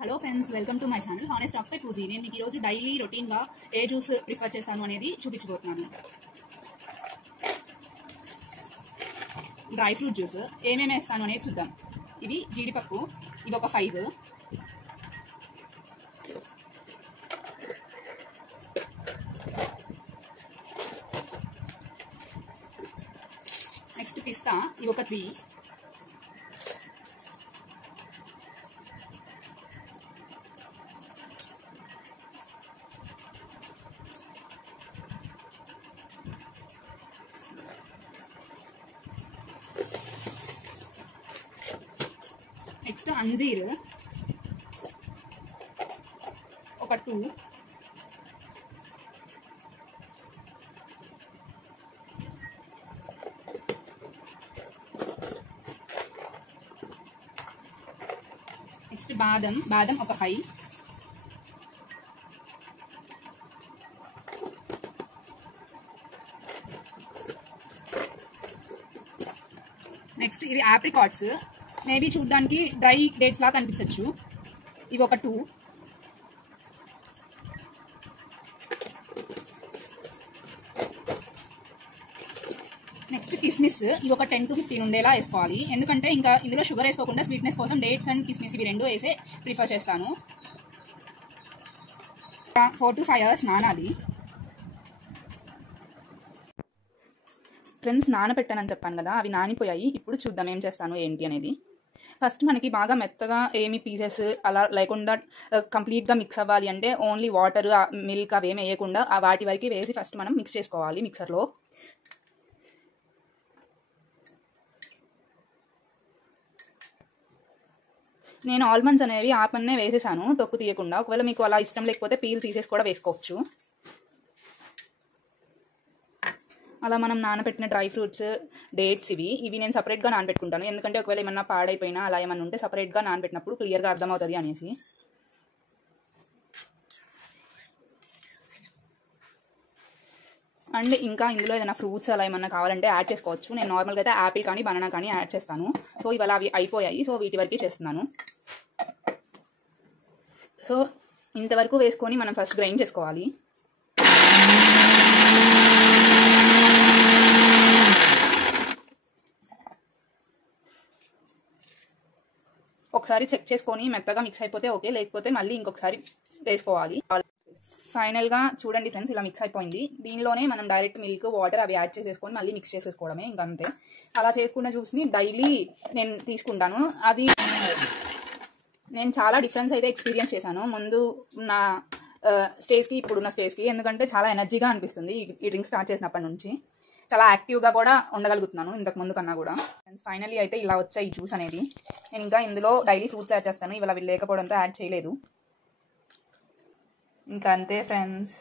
Hello friends, welcome to my channel honest talks by Pooji. నేను మీకు ఈరోజు డైలీ రొటీన్గా ఏ జ్యూస్ ప్రిఫర్ చేస్తాను అనేది చూపించబోతున్నాను. డ్రై ఫ్రూట్ జ్యూస్ ఏమేమి వేస్తాను అనేది చూద్దాం. ఇవి జీడిపప్పు, ఇది ఒక 5. నెక్స్ట్ పిస్తా, ఇవి ఒక 3. నెక్స్ట్ అంజీర్ ఒక 2. నెక్స్ట్ బాదం ఒక 5. నెక్స్ట్ ఇవి ఆప్రికాట్స్, మేబీ చూడడానికి డ్రై డేట్స్ లాగా కనిపించవచ్చు. ఇవి ఒక 2. నెక్స్ట్ కిస్మిస్, ఇవి ఒక 10 to 15 ఉండేలా వేసుకోవాలి. ఎందుకంటే ఇంకా ఇందులో షుగర్ వేసుకోకుండా స్వీట్నెస్ కోసం డేట్స్ అండ్ కిస్మిస్ ఇవి 2 వేసే ప్రిఫర్ చేస్తాను. 4 to 5 hours నానాలి. ఫ్రెండ్స్, నానబెట్టానని చెప్పాను కదా, అవి నానిపోయాయి. ఇప్పుడు చూద్దాం ఏం చేస్తాను ఏంటి అనేది. ఫస్ట్ మనకి బాగా మెత్తగా ఏమి పీసెస్ అలా లేకుండా కంప్లీట్గా మిక్స్ అవ్వాలి అంటే ఓన్లీ వాటర్, మిల్క్ అవి ఏమి వేయకుండా వాటి వరకు వేసి ఫస్ట్ మనం మిక్స్ చేసుకోవాలి మిక్సర్లో. నేను ఆల్మండ్స్ అనేవి ఆపన్నే వేసేసాను, తొక్కు తీయకుండా. ఒకవేళ మీకు అలా ఇష్టం లేకపోతే పీల్ తీసేసి కూడా వేసుకోవచ్చు. అలా మనం నానబెట్టిన డ్రై ఫ్రూట్స్, డేట్స్ ఇవి నేను సపరేట్గా నానబెట్టుకుంటాను. ఎందుకంటే ఒకవేళ ఏమన్నా పాడైపోయినా అలా ఏమన్నా ఉంటే సపరేట్గా నానబెట్టినప్పుడు క్లియర్గా అర్థమవుతుంది అనేసి. అండ్ ఇంకా ఇందులో ఏదైనా ఫ్రూట్స్ అలా ఏమన్నా కావాలంటే యాడ్ చేసుకోవచ్చు. నేను నార్మల్గా అయితే యాపిల్ కానీ బనానా కానీ యాడ్ చేస్తాను. సో ఇవాళ అవి అయిపోయాయి, సో వీటి వరకు చేస్తున్నాను. సో ఇంతవరకు వేసుకొని మనం ఫస్ట్ గ్రైండ్ చేసుకోవాలి. ఒకసారి చెక్ చేసుకొని మెత్తగా మిక్స్ అయిపోతే ఓకే, లేకపోతే మళ్ళీ ఇంకొకసారి వేసుకోవాలి. ఫైనల్గా చూడండి ఫ్రెండ్స్, ఇలా మిక్స్ అయిపోయింది. దీనిలోనే మనం డైరెక్ట్ మిల్క్, వాటర్ అవి యాడ్ చేసేసుకొని మళ్ళీ మిక్స్ చేసేసుకోవడమే, ఇంకంతే. అలా చేసుకున్న జ్యూస్ని డైలీ నేను తీసుకుంటాను. అది నేను చాలా డిఫరెన్స్ అయితే ఎక్స్పీరియన్స్ చేశాను ముందు నా స్టేజ్కి ఇప్పుడున్న స్టేజ్కి. ఎందుకంటే చాలా ఎనర్జీగా అనిపిస్తుంది ఈ డ్రింక్ స్టార్ట్ చేసినప్పటి నుంచి. చాలా యాక్టివ్గా కూడా ఉండగలుగుతున్నాను ఇంతకు ముందు కన్నా కూడా. ఫైనల్లీ అయితే ఇలా వచ్చాయి ఈ జ్యూస్ అనేది. నేను ఇంకా ఇందులో డైలీ ఫ్రూట్స్ యాడ్ చేస్తాను, ఇవాళ అవి లేకపోవడంతో యాడ్ చేయలేదు. ఇంకా అంతే ఫ్రెండ్స్.